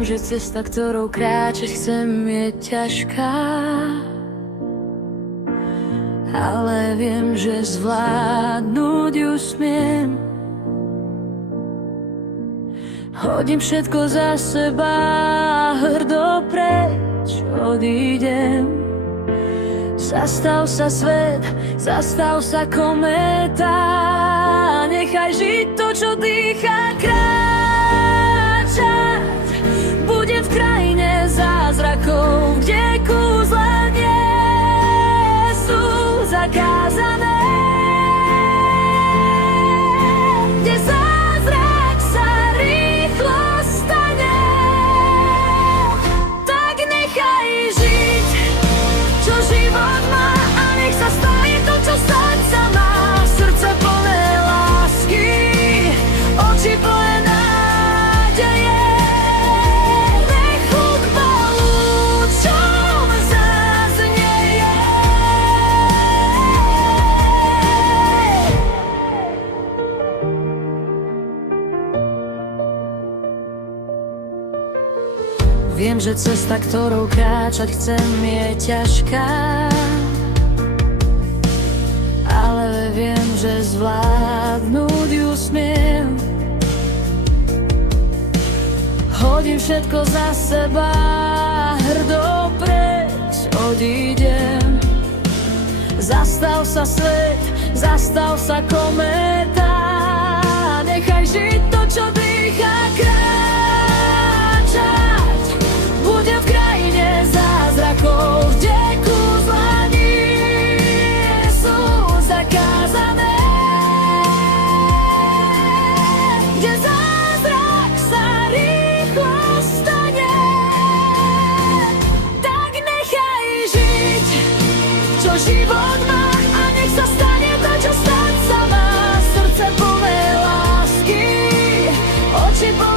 Viem, že cesta, ktorou kráčať chcem, je ťažká, ale viem, že zvládnuť ju smiem. Hodím všetko za seba, hrdo preč odídem. Zastav sa svet, zastav sa kométa, nechaj žiť to, čo dýcha. Kráčať budem v krajine zázrakov, kde kúzla nie sú zakázané, kde zázrak sa rýchlo stane. Tak nechaj žiť, čo život má, a nech sa stane to, čo stať sa má. Srdce plné lásky, oči plné nádeje, nech hudba lúčom zaznieje. Viem, že cesta, ktorou kráčať chcem, je ťažká, ale viem, že zvládnuť ju smiem. Hodím všetko za seba, hrdo preč odídem. Zastav sa svet, zastav sa kométa, nechaj žiť to, čo dýcha. Kráčať budem v krajine zázrakov, kde kúzla nie sú zakázané, kde zázrak sa rýchlo stane. Tak nechaj žiť, čo život má, a nech sa stane to, čo stať sa má. Srdce plné lásky, oči plné